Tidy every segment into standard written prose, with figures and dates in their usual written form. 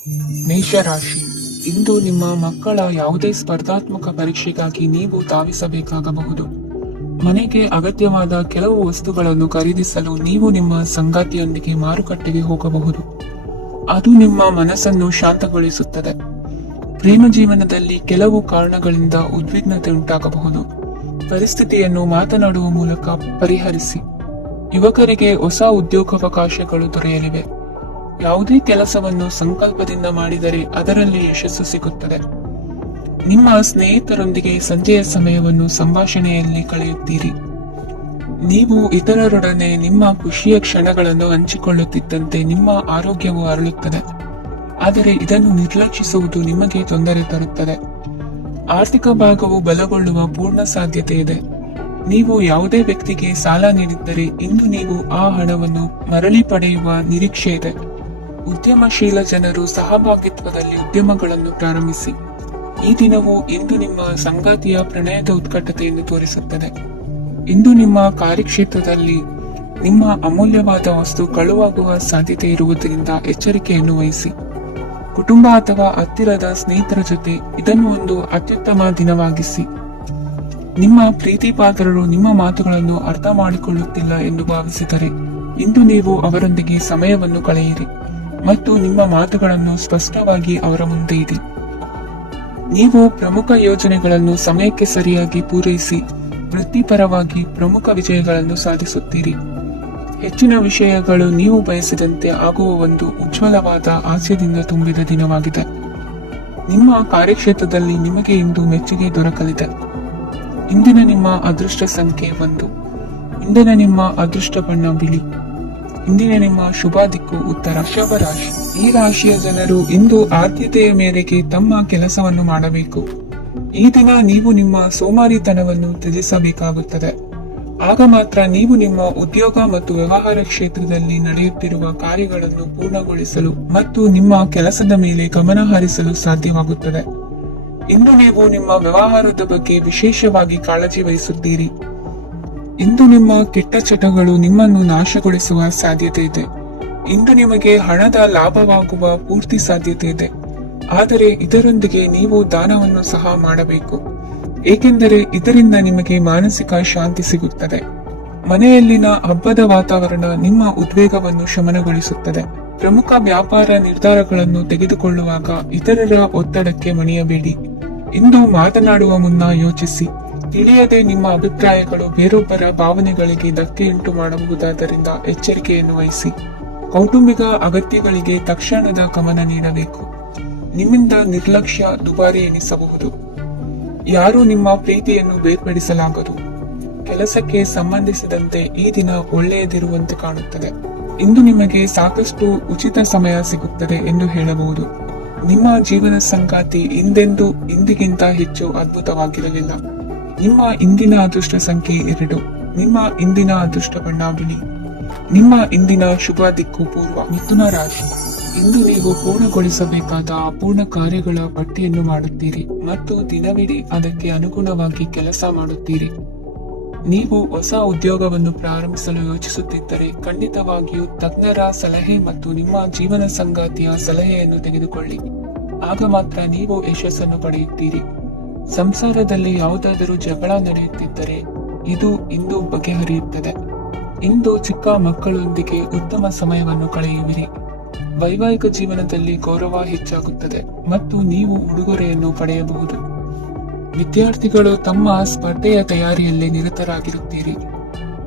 ಮೇಷರಾಶಿ, ಇಂದು ನಿಮ್ಮ ಮಕ್ಕಳ ಯಾವುದೇ ಸ್ಪರ್ಧಾತ್ಮಕ ಪರೀಕ್ಷೆಗಾಗಿ ನೀವು ಧಾವಿಸಬೇಕಾಗಬಹುದು. ಮನೆಗೆ ಅಗತ್ಯವಾದ ಕೆಲವು ವಸ್ತುಗಳನ್ನು ಖರೀದಿಸಲು ನೀವು ನಿಮ್ಮ ಸಂಗಾತಿಯೊಂದಿಗೆ ಮಾರುಕಟ್ಟೆಗೆ ಹೋಗಬಹುದು. ಅದು ನಿಮ್ಮ ಮನಸ್ಸನ್ನು ಶಾಂತಗೊಳಿಸುತ್ತದೆ. ಪ್ರೇಮ ಜೀವನದಲ್ಲಿ ಕೆಲವು ಕಾರಣಗಳಿಂದ ಉದ್ವಿಗ್ನತೆ ಉಂಟಾಗಬಹುದು. ಪರಿಸ್ಥಿತಿಯನ್ನು ಮಾತನಾಡುವ ಮೂಲಕ ಪರಿಹರಿಸಿ. ಯುವಕರಿಗೆ ಹೊಸ ಉದ್ಯೋಗಾವಕಾಶಗಳು ದೊರೆಯಲಿವೆ. ಯಾವುದೇ ಕೆಲಸವನ್ನು ಸಂಕಲ್ಪದಿಂದ ಮಾಡಿದರೆ ಅದರಲ್ಲಿ ಯಶಸ್ಸು ಸಿಗುತ್ತದೆ. ನಿಮ್ಮ ಸ್ನೇಹಿತರೊಂದಿಗೆ ಸಂಜೆಯ ಸಮಯವನ್ನು ಸಂಭಾಷಣೆಯಲ್ಲಿ ಕಳೆಯುತ್ತೀರಿ. ನೀವು ಇತರರೊಡನೆ ನಿಮ್ಮ ಖುಷಿಯ ಕ್ಷಣಗಳನ್ನು ಹಂಚಿಕೊಳ್ಳುತ್ತಿದ್ದಂತೆ ನಿಮ್ಮ ಆರೋಗ್ಯವು ಅರಳುತ್ತದೆ. ಆದರೆ ಇದನ್ನು ನಿರ್ಲಕ್ಷಿಸುವುದು ನಿಮಗೆ ತೊಂದರೆ ತರುತ್ತದೆ. ಆರ್ಥಿಕ ಭಾಗವು ಬಲಗೊಳ್ಳುವ ಪೂರ್ಣ ಸಾಧ್ಯತೆ ಇದೆ. ನೀವು ಯಾವುದೇ ವ್ಯಕ್ತಿಗೆ ಸಾಲ ನೀಡಿದ್ದರೆ ಇಂದು ನೀವು ಆ ಹಣವನ್ನು ಮರಳಿ ಪಡೆಯುವ ನಿರೀಕ್ಷೆ ಇದೆ. ಉದ್ಯಮಶೀಲ ಜನರು ಸಹಭಾಗಿತ್ವದಲ್ಲಿ ಉದ್ಯಮಗಳನ್ನು ಪ್ರಾರಂಭಿಸಿ. ಈ ದಿನವು ಇಂದು ನಿಮ್ಮ ಸಂಗಾತಿಯ ಪ್ರಣಯದ ಉತ್ಕಟತೆಯನ್ನು ತೋರಿಸುತ್ತದೆ. ಇಂದು ನಿಮ್ಮ ಕಾರ್ಯಕ್ಷೇತ್ರದಲ್ಲಿ ನಿಮ್ಮ ಅಮೂಲ್ಯವಾದ ವಸ್ತು ಕಳುವಾಗುವ ಸಾಧ್ಯತೆ ಇರುವುದರಿಂದ ಎಚ್ಚರಿಕೆಯನ್ನು ವಹಿಸಿ. ಕುಟುಂಬ ಅಥವಾ ಹತ್ತಿರದ ಸ್ನೇಹಿತರ ಜೊತೆ ಇದನ್ನು ಒಂದು ಅತ್ಯುತ್ತಮ ದಿನವಾಗಿಸಿ. ನಿಮ್ಮ ಪ್ರೀತಿ ಪಾತ್ರರು ನಿಮ್ಮ ಮಾತುಗಳನ್ನು ಅರ್ಥ ಮಾಡಿಕೊಳ್ಳುತ್ತಿಲ್ಲ ಎಂದು ಭಾವಿಸಿದರೆ ಇಂದು ನೀವು ಅವರೊಂದಿಗೆ ಸಮಯವನ್ನು ಕಳೆಯಿರಿ ಮತ್ತು ನಿಮ್ಮ ಮಾತುಗಳನ್ನು ಸ್ಪಷ್ಟವಾಗಿ ಅವರ ಮುಂದೆ ಇಡಿ. ನೀವು ಪ್ರಮುಖ ಯೋಜನೆಗಳನ್ನು ಸಮಯಕ್ಕೆ ಸರಿಯಾಗಿ ಪೂರೈಸಿ ವೃತ್ತಿಪರವಾಗಿ ಪ್ರಮುಖ ವಿಜಯಗಳನ್ನು ಸಾಧಿಸುತ್ತೀರಿ. ಹೆಚ್ಚಿನ ವಿಷಯಗಳು ನೀವು ಬಯಸಿದಂತೆ ಆಗುವ ಒಂದು ಉಜ್ವಲವಾದ ಆಸೆಯಿಂದ ತುಂಬಿದ ದಿನವಾಗಿದೆ. ನಿಮ್ಮ ಕಾರ್ಯಕ್ಷೇತ್ರದಲ್ಲಿ ನಿಮಗೆ ಇಂದು ಮೆಚ್ಚುಗೆ ದೊರಕಲಿದೆ. ಇಂದಿನ ನಿಮ್ಮ ಅದೃಷ್ಟ ಸಂಖ್ಯೆ 1. ಇಂದಿನ ನಿಮ್ಮ ಅದೃಷ್ಟ ಬಣ್ಣ ಬಿಳಿ. ಇಂದಿನ ನಿಮ್ಮ ಶುಭ ದಿಕ್ಕು ಉತ್ತರ. ವೃಷಭ ರಾಶಿ, ಈ ರಾಶಿಯ ಜನರು ಇಂದು ಆದ್ಯತೆಯ ಮೇರೆಗೆ ತಮ್ಮ ಕೆಲಸವನ್ನು ಮಾಡಬೇಕು. ಈ ದಿನ ನೀವು ನಿಮ್ಮ ಸೋಮಾರಿತನವನ್ನು ತ್ಯಜಿಸಬೇಕಾಗುತ್ತದೆ. ಆಗ ಮಾತ್ರ ನೀವು ನಿಮ್ಮ ಉದ್ಯೋಗ ಮತ್ತು ವ್ಯವಹಾರ ಕ್ಷೇತ್ರದಲ್ಲಿ ನಡೆಯುತ್ತಿರುವ ಕಾರ್ಯಗಳನ್ನು ಪೂರ್ಣಗೊಳಿಸಲು ಮತ್ತು ನಿಮ್ಮ ಕೆಲಸದ ಮೇಲೆ ಗಮನ ಹರಿಸಲು ಸಾಧ್ಯವಾಗುತ್ತದೆ. ಇಂದು ನೀವು ನಿಮ್ಮ ವ್ಯವಹಾರದ ಬಗ್ಗೆ ವಿಶೇಷವಾಗಿ ಕಾಳಜಿ ವಹಿಸುತ್ತೀರಿ. ಇಂದು ನಿಮ್ಮ ಕೆಟ್ಟ ಚಟಗಳು ನಿಮ್ಮನ್ನು ನಾಶಗೊಳಿಸುವ ಸಾಧ್ಯತೆ ಇದೆ. ಇಂದು ನಿಮಗೆ ಹಣದ ಲಾಭವಾಗುವ ಪೂರ್ತಿ ಸಾಧ್ಯತೆ ಇದೆ. ಆದರೆ ಇದರೊಂದಿಗೆ ನೀವು ದಾನವನ್ನು ಸಹ ಮಾಡಬೇಕು, ಏಕೆಂದರೆ ಇದರಿಂದ ನಿಮಗೆ ಮಾನಸಿಕ ಶಾಂತಿ ಸಿಗುತ್ತದೆ. ಮನೆಯಲ್ಲಿನ ಹಬ್ಬದ ವಾತಾವರಣ ನಿಮ್ಮ ಉದ್ವೇಗವನ್ನು ಶಮನಗೊಳಿಸುತ್ತದೆ. ಪ್ರಮುಖ ವ್ಯಾಪಾರ ನಿರ್ಧಾರಗಳನ್ನು ತೆಗೆದುಕೊಳ್ಳುವಾಗ ಇತರರ ಒತ್ತಡಕ್ಕೆ ಮಣಿಯಬೇಡಿ. ಇಂದು ಮಾತನಾಡುವ ಮುನ್ನ ಯೋಚಿಸಿ. ತಿಳಿಯದೆ ನಿಮ್ಮ ಅಭಿಪ್ರಾಯಗಳು ಬೇರೊಬ್ಬರ ಭಾವನೆಗಳಿಗೆ ಧಕ್ಕೆಯುಂಟು ಮಾಡಬಹುದಾದ್ದರಿಂದ ಎಚ್ಚರಿಕೆಯನ್ನು ವಹಿಸಿ. ಕೌಟುಂಬಿಕ ಅಗತ್ಯಗಳಿಗೆ ತಕ್ಷಣದ ಗಮನ ನೀಡಬೇಕು. ನಿಮ್ಮಿಂದ ನಿರ್ಲಕ್ಷ್ಯ ದುಬಾರಿ ಎನಿಸಬಹುದು. ಯಾರೂ ನಿಮ್ಮ ಪ್ರೀತಿಯನ್ನು ಬೇರ್ಪಡಿಸಲಾಗದು. ಕೆಲಸಕ್ಕೆ ಸಂಬಂಧಿಸಿದಂತೆ ಈ ದಿನ ಒಳ್ಳೆಯದಿರುವಂತೆ ಕಾಣುತ್ತದೆ. ಇಂದು ನಿಮಗೆ ಸಾಕಷ್ಟು ಉಚಿತ ಸಮಯ ಸಿಗುತ್ತದೆ ಎಂದು ಹೇಳಬಹುದು. ನಿಮ್ಮ ಜೀವನ ಸಂಗಾತಿ ಇಂದಿಗಿಂತ ಹೆಚ್ಚು ಅದ್ಭುತವಾಗಿರಲಿಲ್ಲ. ನಿಮ್ಮ ಇಂದಿನ ಅದೃಷ್ಟ ಸಂಖ್ಯೆ 2. ನಿಮ್ಮ ಇಂದಿನ ಅದೃಷ್ಟ ಬಣ್ಣ ಬಿಳಿ. ನಿಮ್ಮ ಇಂದಿನ ಶುಭ ದಿಕ್ಕು ಪೂರ್ವ. ಮಿಥುನ ರಾಶಿ, ಇಂದು ನೀವು ಪೂರ್ಣಗೊಳಿಸಬೇಕಾದ ಅಪೂರ್ಣ ಕಾರ್ಯಗಳ ಪಟ್ಟಿಯನ್ನು ಮಾಡುತ್ತೀರಿ ಮತ್ತು ದಿನವಿಡೀ ಅದಕ್ಕೆ ಅನುಗುಣವಾಗಿ ಕೆಲಸ ಮಾಡುತ್ತೀರಿ. ನೀವು ಹೊಸ ಉದ್ಯೋಗವನ್ನು ಪ್ರಾರಂಭಿಸಲು ಯೋಚಿಸುತ್ತಿದ್ದರೆ ಖಂಡಿತವಾಗಿಯೂ ತಜ್ಞರ ಸಲಹೆ ಮತ್ತು ನಿಮ್ಮ ಜೀವನ ಸಂಗಾತಿಯ ಸಲಹೆಯನ್ನು ತೆಗೆದುಕೊಳ್ಳಿ. ಆಗ ಮಾತ್ರ ನೀವು ಯಶಸ್ಸನ್ನು ಪಡೆಯುತ್ತೀರಿ. ಸಂಸಾರದಲ್ಲಿ ಯಾವುದಾದರೂ ಜಗಳ ನಡೆಯುತ್ತಿದ್ದರೆ ಇದು ಇಂದು ಬಗೆಹರಿಯುತ್ತದೆ. ಇಂದು ಚಿಕ್ಕ ಮಕ್ಕಳೊಂದಿಗೆ ಉತ್ತಮ ಸಮಯವನ್ನು ಕಳೆಯುವಿರಿ. ವೈವಾಹಿಕ ಜೀವನದಲ್ಲಿ ಗೌರವ ಹೆಚ್ಚಾಗುತ್ತದೆ ಮತ್ತು ನೀವು ಉಡುಗೊರೆಯನ್ನು ಪಡೆಯಬಹುದು. ವಿದ್ಯಾರ್ಥಿಗಳು ತಮ್ಮ ಸ್ಪರ್ಧೆಯ ತಯಾರಿಯಲ್ಲಿ ನಿರತರಾಗಿರುತ್ತೀರಿ.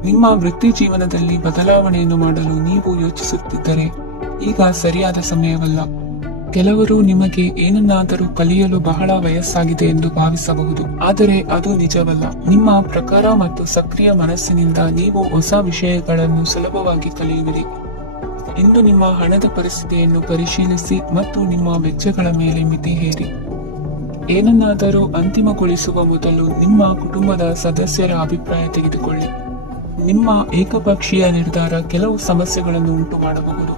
ನಿಮ್ಮ ವೃತ್ತಿ ಜೀವನದಲ್ಲಿ ಬದಲಾವಣೆಯನ್ನು ಮಾಡಲು ನೀವು ಯೋಚಿಸುತ್ತಿದ್ದರೆ ಈಗ ಸರಿಯಾದ ಸಮಯವಲ್ಲ. ಕೆಲವರು ನಿಮಗೆ ಏನನ್ನಾದರೂ ಕಲಿಯಲು ಬಹಳ ವಯಸ್ಸಾಗಿದೆ ಎಂದು ಭಾವಿಸಬಹುದು, ಆದರೆ ಅದು ನಿಜವಲ್ಲ. ನಿಮ್ಮ ಪ್ರಖರ ಮತ್ತು ಸಕ್ರಿಯ ಮನಸ್ಸಿನಿಂದ ನೀವು ಹೊಸ ವಿಷಯಗಳನ್ನು ಸುಲಭವಾಗಿ ಕಲಿಯುವಿರಿ. ಇಂದು ನಿಮ್ಮ ಹಣದ ಪರಿಸ್ಥಿತಿಯನ್ನು ಪರಿಶೀಲಿಸಿ ಮತ್ತು ನಿಮ್ಮ ವೆಚ್ಚಗಳ ಮೇಲೆ ಮಿತಿ ಹೇರಿ. ಏನನ್ನಾದರೂ ಅಂತಿಮಗೊಳಿಸುವ ಮೊದಲು ನಿಮ್ಮ ಕುಟುಂಬದ ಸದಸ್ಯರ ಅಭಿಪ್ರಾಯ ತೆಗೆದುಕೊಳ್ಳಿ. ನಿಮ್ಮ ಏಕಪಕ್ಷೀಯ ನಿರ್ಧಾರ ಕೆಲವು ಸಮಸ್ಯೆಗಳನ್ನು ಉಂಟು ಮಾಡಬಹುದು.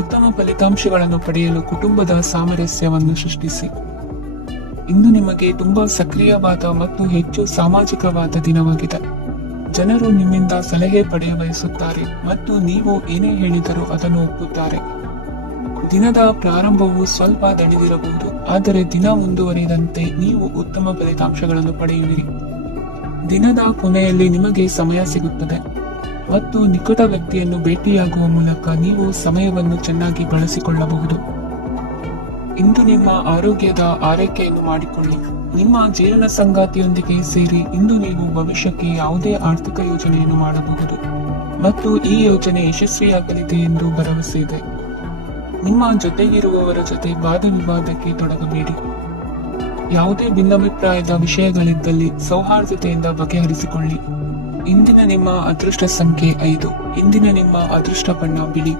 ಉತ್ತಮ ಫಲಿತಾಂಶಗಳನ್ನು ಪಡೆಯಲು ಕುಟುಂಬದ ಸಾಮರಸ್ಯವನ್ನು ಸೃಷ್ಟಿಸಿ. ಇಂದು ನಿಮಗೆ ತುಂಬಾ ಸಕ್ರಿಯವಾದ ಮತ್ತು ಹೆಚ್ಚು ಸಾಮಾಜಿಕವಾದ ದಿನವಾಗಿದೆ. ಜನರು ನಿಮ್ಮಿಂದ ಸಲಹೆ ಪಡೆಯ ಬಯಸುತ್ತಾರೆ ಮತ್ತು ನೀವು ಏನೇ ಹೇಳಿದರೂ ಅದನ್ನು ಒಪ್ಪುತ್ತಾರೆ. ದಿನದ ಪ್ರಾರಂಭವು ಸ್ವಲ್ಪ ದಣಿದಿರಬಹುದು, ಆದರೆ ದಿನ ಮುಂದುವರಿದಂತೆ ನೀವು ಉತ್ತಮ ಫಲಿತಾಂಶಗಳನ್ನು ಪಡೆಯುವಿರಿ. ದಿನದ ಕೊನೆಯಲ್ಲಿ ನಿಮಗೆ ಸಮಯ ಸಿಗುತ್ತದೆ ಮತ್ತು ನಿಕಟ ವ್ಯಕ್ತಿಯನ್ನು ಭೇಟಿಯಾಗುವ ಮೂಲಕ ನೀವು ಸಮಯವನ್ನು ಚೆನ್ನಾಗಿ ಬಳಸಿಕೊಳ್ಳಬಹುದು. ಇಂದು ನಿಮ್ಮ ಆರೋಗ್ಯದ ಆರೈಕೆಯನ್ನು ಮಾಡಿಕೊಳ್ಳಿ. ನಿಮ್ಮ ಜೀವನ ಸಂಗಾತಿಯೊಂದಿಗೆ ಸೇರಿ ಇಂದು ನೀವು ಭವಿಷ್ಯಕ್ಕೆ ಯಾವುದೇ ಆರ್ಥಿಕ ಯೋಜನೆಯನ್ನು ಮಾಡಬಹುದು ಮತ್ತು ಈ ಯೋಜನೆ ಯಶಸ್ವಿಯಾಗಲಿದೆ ಎಂದು ಭರವಸೆ ಇದೆ. ನಿಮ್ಮ ಜೊತೆಗಿರುವವರ ಜೊತೆ ವಾದ ವಿವಾದಕ್ಕೆ ತೊಡಗಬೇಡಿ. ಯಾವುದೇ ಭಿನ್ನಾಭಿಪ್ರಾಯದ ವಿಷಯಗಳಿದ್ದಲ್ಲಿ ಸೌಹಾರ್ದತೆಯಿಂದ ಬಗೆಹರಿಸಿಕೊಳ್ಳಿ. ಇಂದಿನ ನಿಮ್ಮ ಅದೃಷ್ಟ ಸಂಖ್ಯೆ 5. ಇಂದಿನ ನಿಮ್ಮ ಅದೃಷ್ಟ ಬಣ್ಣ ಬಿಳಿ.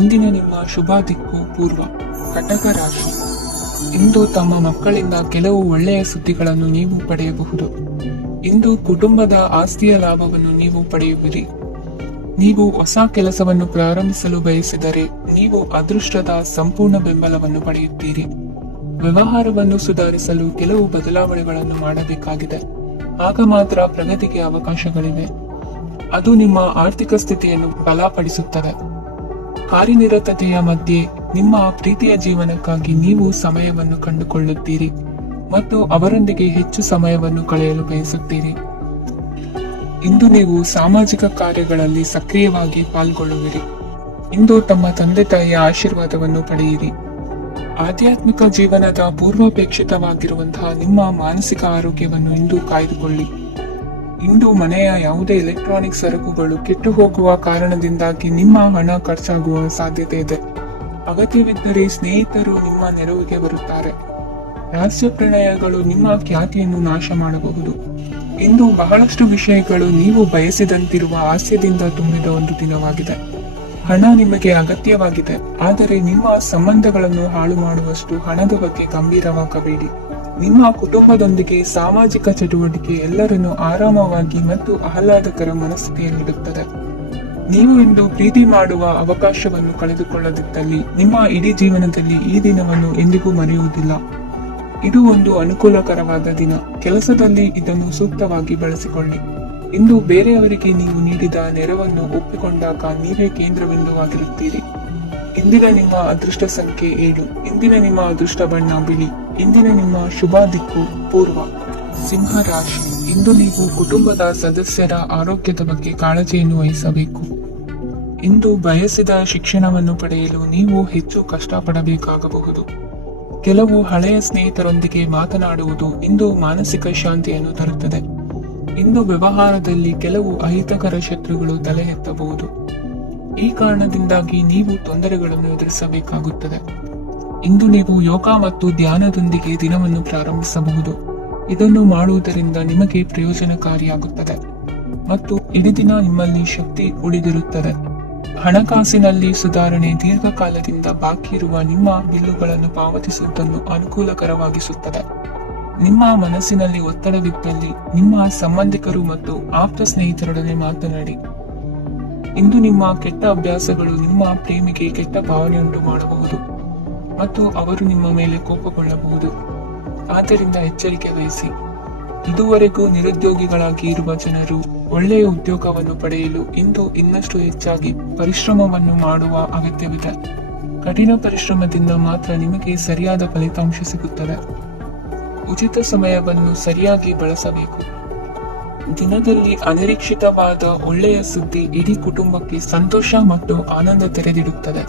ಇಂದಿನ ನಿಮ್ಮ ಶುಭ ದಿಕ್ಕು ಪೂರ್ವ. ಕಟಕ ರಾಶಿ. ಇಂದು ತಮ್ಮ ಮಕ್ಕಳಿಂದ ಕೆಲವು ಒಳ್ಳೆಯ ಸುದ್ದಿಗಳನ್ನು ನೀವು ಪಡೆಯಬಹುದು. ಇಂದು ಕುಟುಂಬದ ಆಸ್ತಿಯ ಲಾಭವನ್ನು ನೀವು ಪಡೆಯುವಿರಿ. ನೀವು ಹೊಸ ಕೆಲಸವನ್ನು ಪ್ರಾರಂಭಿಸಲು ಬಯಸಿದರೆ ನೀವು ಅದೃಷ್ಟದ ಸಂಪೂರ್ಣ ಬೆಂಬಲವನ್ನು ಪಡೆಯುತ್ತೀರಿ. ವ್ಯವಹಾರವನ್ನು ಸುಧಾರಿಸಲು ಕೆಲವು ಬದಲಾವಣೆಗಳನ್ನು ಮಾಡಬೇಕಾಗಿದೆ. ಆಗ ಮಾತ್ರ ಪ್ರಗತಿಗೆ ಅವಕಾಶಗಳಿವೆ. ಅದು ನಿಮ್ಮ ಆರ್ಥಿಕ ಸ್ಥಿತಿಯನ್ನು ಬಲಪಡಿಸುತ್ತದೆ. ಕಾರ್ಯನಿರತತೆಯ ಮಧ್ಯೆ ನಿಮ್ಮ ಪ್ರೀತಿಯ ಜೀವನಕ್ಕಾಗಿ ನೀವು ಸಮಯವನ್ನು ಕಂಡುಕೊಳ್ಳುತ್ತೀರಿ ಮತ್ತು ಅವರೊಂದಿಗೆ ಹೆಚ್ಚು ಸಮಯವನ್ನು ಕಳೆಯಲು ಬಯಸುತ್ತೀರಿ. ಇಂದು ನೀವು ಸಾಮಾಜಿಕ ಕಾರ್ಯಗಳಲ್ಲಿ ಸಕ್ರಿಯವಾಗಿ ಪಾಲ್ಗೊಳ್ಳುವಿರಿ. ಇಂದು ತಮ್ಮ ತಂದೆ ತಾಯಿಯ ಆಶೀರ್ವಾದವನ್ನು ಪಡೆಯಿರಿ. ಆಧ್ಯಾತ್ಮಿಕ ಜೀವನದ ಪೂರ್ವಾಪೇಕ್ಷಿತವಾಗಿರುವಂತಹ ನಿಮ್ಮ ಮಾನಸಿಕ ಆರೋಗ್ಯವನ್ನು ಇಂದು ಕಾಯ್ದುಕೊಳ್ಳಿ. ಇಂದು ಮನೆಯ ಯಾವುದೇ ಎಲೆಕ್ಟ್ರಾನಿಕ್ ಸರಕುಗಳು ಕೆಟ್ಟು ಹೋಗುವ ಕಾರಣದಿಂದಾಗಿ ನಿಮ್ಮ ಹಣ ಖರ್ಚಾಗುವ ಸಾಧ್ಯತೆ ಇದೆ. ಅಗತ್ಯವಿದ್ದರೆ ಸ್ನೇಹಿತರು ನಿಮ್ಮ ನೆರವಿಗೆ ಬರುತ್ತಾರೆ. ರಹಸ್ಯ ಪ್ರಣಯಗಳು ನಿಮ್ಮ ಖ್ಯಾತಿಯನ್ನು ನಾಶ ಮಾಡಬಹುದು. ಇಂದು ಬಹಳಷ್ಟು ವಿಷಯಗಳು ನೀವು ಬಯಸಿದಂತಿರುವ ಹಾಸ್ಯದಿಂದ ತುಂಬಿದ ಒಂದು ದಿನವಾಗಿದೆ. ಹಣ ನಿಮಗೆ ಅಗತ್ಯವಾಗಿದೆ, ಆದರೆ ನಿಮ್ಮ ಸಂಬಂಧಗಳನ್ನು ಹಾಳು ಮಾಡುವಷ್ಟು ಹಣದ ಬಗ್ಗೆ ಗಂಭೀರವಾಗಬೇಡಿ. ನಿಮ್ಮ ಕುಟುಂಬದೊಂದಿಗೆ ಸಾಮಾಜಿಕ ಚಟುವಟಿಕೆ ಎಲ್ಲರನ್ನು ಆರಾಮವಾಗಿ ಮತ್ತು ಆಹ್ಲಾದಕರ ಮನಸ್ಥಿತಿಯಲ್ಲಿಡುತ್ತದೆ. ನೀವು ಇಂದು ಪ್ರೀತಿ ಮಾಡುವ ಅವಕಾಶವನ್ನು ಕಳೆದುಕೊಳ್ಳದಿದ್ದಲ್ಲಿ ನಿಮ್ಮ ಇಡೀ ಜೀವನದಲ್ಲಿ ಈ ದಿನವನ್ನು ಎಂದಿಗೂ ಮರೆಯುವುದಿಲ್ಲ. ಇದು ಒಂದು ಅನುಕೂಲಕರವಾದ ದಿನ. ಕೆಲಸದಲ್ಲಿ ಇದನ್ನು ಸೂಕ್ತವಾಗಿ ಬಳಸಿಕೊಳ್ಳಿ. ಇಂದು ಬೇರೆಯವರಿಗೆ ನೀವು ನೀಡಿದ ನೆರವನ್ನು ಒಪ್ಪಿಕೊಂಡಾಗ ನೀವೇ ಕೇಂದ್ರಬಿಂದುವಾಗಿರುತ್ತೀರಿ. ಇಂದಿನ ನಿಮ್ಮ ಅದೃಷ್ಟ ಸಂಖ್ಯೆ 7. ಇಂದಿನ ನಿಮ್ಮ ಅದೃಷ್ಟ ಬಣ್ಣ ಬಿಳಿ. ಇಂದಿನ ನಿಮ್ಮ ಶುಭ ದಿಕ್ಕು ಪೂರ್ವ. ಸಿಂಹ ರಾಶಿ. ಇಂದು ನೀವು ಕುಟುಂಬದ ಸದಸ್ಯರ ಆರೋಗ್ಯದ ಬಗ್ಗೆ ಕಾಳಜಿಯನ್ನು ವಹಿಸಬೇಕು. ಇಂದು ಬಯಸಿದ ಶಿಕ್ಷಣವನ್ನು ಪಡೆಯಲು ನೀವು ಹೆಚ್ಚು ಕಷ್ಟಪಡಬೇಕಾಗಬಹುದು. ಕೆಲವು ಹಳೆಯ ಸ್ನೇಹಿತರೊಂದಿಗೆ ಮಾತನಾಡುವುದು ಇಂದು ಮಾನಸಿಕ ಶಾಂತಿಯನ್ನು ತರುತ್ತದೆ. ಇಂದು ವ್ಯವಹಾರದಲ್ಲಿ ಕೆಲವು ಅಹಿತಕರ ಶತ್ರುಗಳು ತಲೆ ಎತ್ತಬಹುದು. ಈ ಕಾರಣದಿಂದಾಗಿ ನೀವು ತೊಂದರೆಗಳನ್ನು ಎದುರಿಸಬೇಕಾಗುತ್ತದೆ. ಇಂದು ನೀವು ಯೋಗ ಮತ್ತು ಧ್ಯಾನದೊಂದಿಗೆ ದಿನವನ್ನು ಪ್ರಾರಂಭಿಸಬಹುದು. ಇದನ್ನು ಮಾಡುವುದರಿಂದ ನಿಮಗೆ ಪ್ರಯೋಜನಕಾರಿಯಾಗುತ್ತದೆ ಮತ್ತು ಇಡೀ ದಿನ ನಿಮ್ಮಲ್ಲಿ ಶಕ್ತಿ ಉಳಿದಿರುತ್ತದೆ. ಹಣಕಾಸಿನಲ್ಲಿ ಸುಧಾರಣೆ ದೀರ್ಘಕಾಲದಿಂದ ಬಾಕಿ ಇರುವ ನಿಮ್ಮ ಬಿಲ್ಲುಗಳನ್ನು ಪಾವತಿಸುವುದನ್ನು ಅನುಕೂಲಕರವಾಗಿಸುತ್ತದೆ. ನಿಮ್ಮ ಮನಸ್ಸಿನಲ್ಲಿ ಒತ್ತಡವಿದ್ದಲ್ಲಿ ನಿಮ್ಮ ಸಂಬಂಧಿಕರು ಮತ್ತು ಆಪ್ತ ಸ್ನೇಹಿತರೊಡನೆ ಮಾತನಾಡಿ. ಇಂದು ನಿಮ್ಮ ಕೆಟ್ಟ ಅಭ್ಯಾಸಗಳು ನಿಮ್ಮ ಪ್ರೇಮಿಗೆ ಕೆಟ್ಟ ಭಾವನೆಯುಂಟು ಮಾಡಬಹುದು ಮತ್ತು ಅವರು ನಿಮ್ಮ ಮೇಲೆ ಕೋಪಗೊಳ್ಳಬಹುದು. ಆದ್ದರಿಂದ ಎಚ್ಚರಿಕೆ ವಹಿಸಿ. ಇದುವರೆಗೂ ನಿರುದ್ಯೋಗಿಗಳಾಗಿ ಇರುವ ಜನರು ಒಳ್ಳೆಯ ಉದ್ಯೋಗವನ್ನು ಪಡೆಯಲು ಇಂದು ಇನ್ನಷ್ಟು ಹೆಚ್ಚಾಗಿ ಪರಿಶ್ರಮವನ್ನು ಮಾಡುವ ಅಗತ್ಯವಿದೆ. ಕಠಿಣ ಪರಿಶ್ರಮದಿಂದ ಮಾತ್ರ ನಿಮಗೆ ಸರಿಯಾದ ಫಲಿತಾಂಶ ಸಿಗುತ್ತದೆ. ಉಚಿತ ಸಮಯವನ್ನು ಸರಿಯಾಗಿ ಬಳಸಬೇಕು. ದಿನದಲ್ಲಿ ಅನಿರೀಕ್ಷಿತವಾದ ಒಳ್ಳೆಯ ಸುದ್ದಿ ಇಡೀ ಕುಟುಂಬಕ್ಕೆ ಸಂತೋಷ ಮತ್ತು ಆನಂದ ತೆರೆದಿಡುತ್ತದೆ.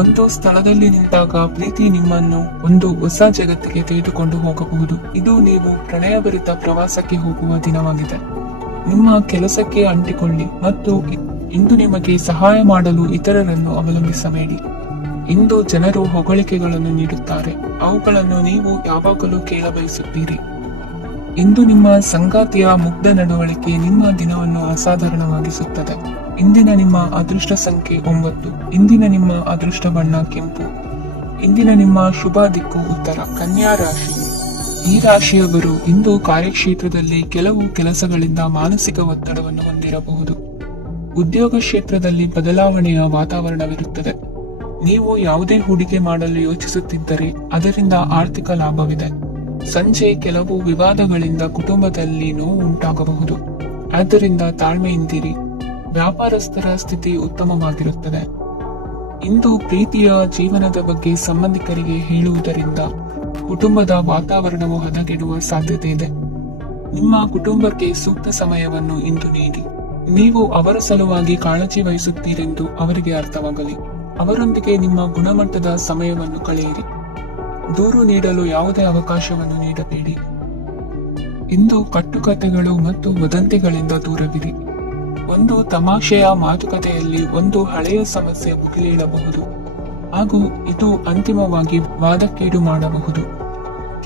ಒಂದು ಸ್ಥಳದಲ್ಲಿ ನಿಂತಾಗ ಪ್ರೀತಿ ನಿಮ್ಮನ್ನು ಒಂದು ಹೊಸ ಜಗತ್ತಿಗೆ ತೆಗೆದುಕೊಂಡು ಹೋಗಬಹುದು. ಇದು ನೀವು ಪ್ರಣಯಭರಿತ ಪ್ರವಾಸಕ್ಕೆ ಹೋಗುವ ದಿನವಾಗಿದೆ. ನಿಮ್ಮ ಕೆಲಸಕ್ಕೆ ಅಂಟಿಕೊಳ್ಳಿ ಮತ್ತು ಇಂದು ನಿಮಗೆ ಸಹಾಯ ಮಾಡಲು ಇತರರನ್ನು ಅವಲಂಬಿಸಬೇಡಿ. ಇಂದು ಜನರು ಹೊಗಳಿಕೆಗಳನ್ನು ನೀಡುತ್ತಾರೆ, ಅವುಗಳನ್ನು ನೀವು ಯಾವಾಗಲೂ ಕೇಳಬಯಸುತ್ತೀರಿ. ಇಂದು ನಿಮ್ಮ ಸಂಗಾತಿಯ ಮುಗ್ಧ ನಡವಳಿಕೆ ನಿಮ್ಮ ದಿನವನ್ನು ಅಸಾಧಾರಣವಾಗಿಸುತ್ತದೆ. ಇಂದಿನ ನಿಮ್ಮ ಅದೃಷ್ಟ ಸಂಖ್ಯೆ 9. ಇಂದಿನ ನಿಮ್ಮ ಅದೃಷ್ಟ ಬಣ್ಣ ಕೆಂಪು. ಇಂದಿನ ನಿಮ್ಮ ಶುಭ ದಿಕ್ಕು ಉತ್ತರ. ಕನ್ಯಾ ರಾಶಿ. ಈ ರಾಶಿಯವರು ಇಂದು ಕಾರ್ಯಕ್ಷೇತ್ರದಲ್ಲಿ ಕೆಲವು ಕೆಲಸಗಳಿಂದ ಮಾನಸಿಕ ಒತ್ತಡವನ್ನು ಹೊಂದಿರಬಹುದು. ಉದ್ಯೋಗ ಕ್ಷೇತ್ರದಲ್ಲಿ ಬದಲಾವಣೆಯ ವಾತಾವರಣವಿರುತ್ತದೆ. ನೀವು ಯಾವುದೇ ಹೂಡಿಕೆ ಮಾಡಲು ಯೋಚಿಸುತ್ತಿದ್ದರೆ ಅದರಿಂದ ಆರ್ಥಿಕ ಲಾಭವಿದೆ. ಸಂಜೆ ಕೆಲವು ವಿವಾದಗಳಿಂದ ಕುಟುಂಬದಲ್ಲಿ ನೋವು ಉಂಟಾಗಬಹುದು. ಆದ್ದರಿಂದ ತಾಳ್ಮೆಯಿಂದಿರಿ. ವ್ಯಾಪಾರಸ್ಥರ ಸ್ಥಿತಿ ಉತ್ತಮವಾಗಿರುತ್ತದೆ. ಇಂದು ಪ್ರೀತಿಯ ಜೀವನದ ಬಗ್ಗೆ ಸಂಬಂಧಿಕರಿಗೆ ಹೇಳುವುದರಿಂದ ಕುಟುಂಬದ ವಾತಾವರಣವು ಹದಗೆಡುವ ಸಾಧ್ಯತೆ ಇದೆ. ನಿಮ್ಮ ಕುಟುಂಬಕ್ಕೆ ಸೂಕ್ತ ಸಮಯವನ್ನು ಇಂದು ನೀಡಿ. ನೀವು ಅವರ ಸಲುವಾಗಿ ಕಾಳಜಿ ವಹಿಸುತ್ತೀರೆಂದು ಅವರಿಗೆ ಅರ್ಥವಾಗಲಿ. ಅವರೊಂದಿಗೆ ನಿಮ್ಮ ಗುಣಮಟ್ಟದ ಸಮಯವನ್ನು ಕಳೆಯಿರಿ. ದೂರು ನೀಡಲು ಯಾವುದೇ ಅವಕಾಶವನ್ನು ನೀಡಬೇಡಿ. ಇಂದು ಕಟ್ಟುಕತೆಗಳು ಮತ್ತು ವದಂತಿಗಳಿಂದ ದೂರವಿರಿ. ಒಂದು ತಮಾಷೆಯ ಮಾತುಕತೆಯಲ್ಲಿ ಒಂದು ಹಳೆಯ ಸಮಸ್ಯೆ ಮುಗಿಲೇಳಬಹುದು ಹಾಗೂ ಇದು ಅಂತಿಮವಾಗಿ ವಾದಕ್ಕೀಡು ಮಾಡಬಹುದು.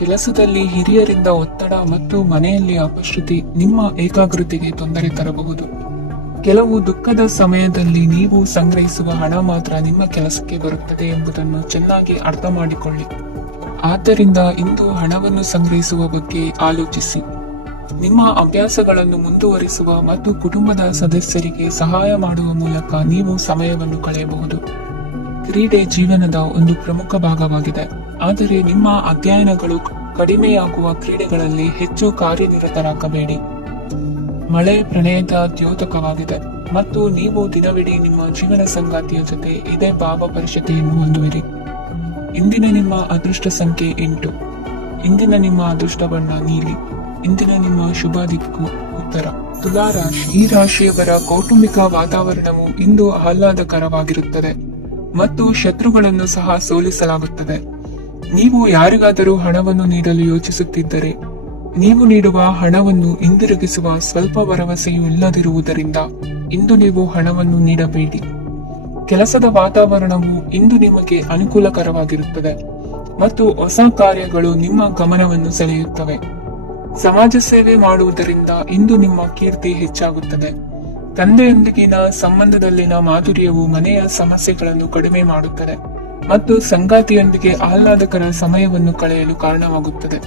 ಕೆಲಸದಲ್ಲಿ ಹಿರಿಯರಿಂದ ಒತ್ತಡ ಮತ್ತು ಮನೆಯಲ್ಲಿ ಅಪಶ್ರುತಿ ನಿಮ್ಮ ಏಕಾಗ್ರತೆಗೆ ತೊಂದರೆ ತರಬಹುದು. ಕೆಲವು ದುಃಖದ ಸಮಯದಲ್ಲಿ ನೀವು ಸಂಗ್ರಹಿಸುವ ಹಣ ಮಾತ್ರ ನಿಮ್ಮ ಕೆಲಸಕ್ಕೆ ಬರುತ್ತದೆ ಎಂಬುದನ್ನು ಚೆನ್ನಾಗಿ ಅರ್ಥ ಮಾಡಿಕೊಳ್ಳಿ. ಆದ್ದರಿಂದ ಇಂದು ಹಣವನ್ನು ಸಂಗ್ರಹಿಸುವ ಬಗ್ಗೆ ಆಲೋಚಿಸಿ. ನಿಮ್ಮ ಅಭ್ಯಾಸಗಳನ್ನು ಮುಂದುವರಿಸುವ ಮತ್ತು ಕುಟುಂಬದ ಸದಸ್ಯರಿಗೆ ಸಹಾಯ ಮಾಡುವ ಮೂಲಕ ನೀವು ಸಮಯವನ್ನು ಕಳೆಯಬಹುದು. ಕ್ರೀಡೆ ಜೀವನದ ಒಂದು ಪ್ರಮುಖ ಭಾಗವಾಗಿದೆ, ಆದರೆ ನಿಮ್ಮ ಅಧ್ಯಯನಗಳು ಕಡಿಮೆಯಾಗುವ ಕ್ರೀಡೆಗಳಲ್ಲಿ ಹೆಚ್ಚು ಕಾರ್ಯನಿರತರಾಗಬೇಡಿ. ಮಳೆ ಪ್ರಣಯದ ದ್ಯೋತಕವಾಗಿದೆ ಮತ್ತು ನೀವು ದಿನವಿಡೀ ನಿಮ್ಮ ಜೀವನ ಸಂಗಾತಿಯ ಜೊತೆ ಇದೇ ಭಾವಪರಿಷತೆಯನ್ನು ಹೊಂದುವಿರಿ. ಇಂದಿನ ನಿಮ್ಮ ಅದೃಷ್ಟ ಸಂಖ್ಯೆ 8. ಇಂದಿನ ನಿಮ್ಮ ಅದೃಷ್ಟ ಬಣ್ಣ ನೀಲಿ. ಇಂದಿನ ನಿಮ್ಮ ಶುಭ ದಿಕ್ಕು ಉತ್ತರ. ತುಲಾ ರಾಶಿ. ಈ ರಾಶಿಯವರ ಕೌಟುಂಬಿಕ ವಾತಾವರಣವು ಇಂದು ಆಹ್ಲಾದಕರವಾಗಿರುತ್ತದೆ ಮತ್ತು ಶತ್ರುಗಳನ್ನು ಸಹ ಸೋಲಿಸಲಾಗುತ್ತದೆ. ನೀವು ಯಾರಿಗಾದರೂ ಹಣವನ್ನು ನೀಡಲು ಯೋಚಿಸುತ್ತಿದ್ದರೆ ನೀವು ನೀಡುವ ಹಣವನ್ನು ಹಿಂದಿರುಗಿಸುವ ಸ್ವಲ್ಪ ಭರವಸೆಯೂ ಇಲ್ಲದಿರುವುದರಿಂದ ಇಂದು ನೀವು ಹಣವನ್ನು ನೀಡಬೇಡಿ. ಕೆಲಸದ ವಾತಾವರಣವು ಇಂದು ನಿಮಗೆ ಅನುಕೂಲಕರವಾಗಿರುತ್ತದೆ ಮತ್ತು ಹೊಸ ಕಾರ್ಯಗಳು ನಿಮ್ಮ ಗಮನವನ್ನು ಸೆಳೆಯುತ್ತವೆ. ಸಮಾಜ ಸೇವೆ ಮಾಡುವುದರಿಂದ ಇಂದು ನಿಮ್ಮ ಕೀರ್ತಿ ಹೆಚ್ಚಾಗುತ್ತದೆ. ತಂದೆಯೊಂದಿಗಿನ ಸಂಬಂಧದಲ್ಲಿನ ಮಾಧುರ್ಯವು ಮನೆಯ ಸಮಸ್ಯೆಗಳನ್ನು ಕಡಿಮೆ ಮಾಡುತ್ತದೆ ಮತ್ತು ಸಂಗಾತಿಯೊಂದಿಗೆ ಆಹ್ಲಾದಕರ ಸಮಯವನ್ನು ಕಳೆಯಲು ಕಾರಣವಾಗುತ್ತದೆ.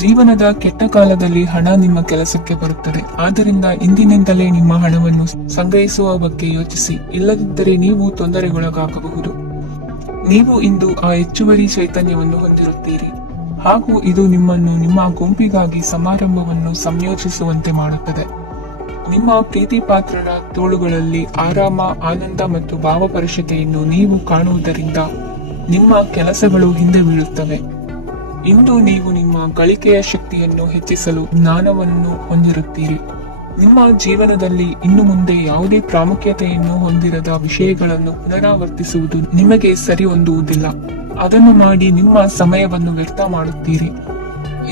ಜೀವನದ ಕೆಟ್ಟ ಕಾಲದಲ್ಲಿ ಹಣ ನಿಮ್ಮ ಕೆಲಸಕ್ಕೆ ಬರುತ್ತದೆ, ಆದ್ದರಿಂದ ಇಂದಿನಿಂದಲೇ ನಿಮ್ಮ ಹಣವನ್ನು ಸಂಗ್ರಹಿಸುವ ಬಗ್ಗೆ ಯೋಚಿಸಿ, ಇಲ್ಲದಿದ್ದರೆ ನೀವು ತೊಂದರೆಗೊಳಗಾಗಬಹುದು. ನೀವು ಇಂದು ಆ ಹೆಚ್ಚುವರಿ ಚೈತನ್ಯವನ್ನು ಹೊಂದಿರುತ್ತೀರಿ ಹಾಗೂ ಇದು ನಿಮ್ಮನ್ನು ನಿಮ್ಮ ಗುಂಪಿಗಾಗಿ ಸಮಾರಂಭವನ್ನು ಸಂಯೋಜಿಸುವಂತೆ ಮಾಡುತ್ತದೆ. ನಿಮ್ಮ ಪ್ರೀತಿ ಪಾತ್ರರ ತೋಳುಗಳಲ್ಲಿ ಆರಾಮ, ಆನಂದ ಮತ್ತು ಭಾವಪರಿಷತೆಯನ್ನು ನೀವು ಕಾಣುವುದರಿಂದ ನಿಮ್ಮ ಕೆಲಸಗಳು ಹಿಂದೆ ಬೀಳುತ್ತವೆ. ಇಂದು ನೀವು ನಿಮ್ಮ ಗಳಿಕೆಯ ಶಕ್ತಿಯನ್ನು ಹೆಚ್ಚಿಸಲು ಜ್ಞಾನವನ್ನು ಹೊಂದಿರುತ್ತೀರಿ. ನಿಮ್ಮ ಜೀವನದಲ್ಲಿ ಇನ್ನು ಮುಂದೆ ಯಾವುದೇ ಪ್ರಾಮುಖ್ಯತೆಯನ್ನು ಹೊಂದಿರದ ವಿಷಯಗಳನ್ನು ಪುನರಾವರ್ತಿಸುವುದು ನಿಮಗೆ ಸರಿ ಹೊಂದುವುದಿಲ್ಲ. ಅದನ್ನು ಮಾಡಿ ನಿಮ್ಮ ಸಮಯವನ್ನು ವ್ಯರ್ಥ ಮಾಡುತ್ತೀರಿ.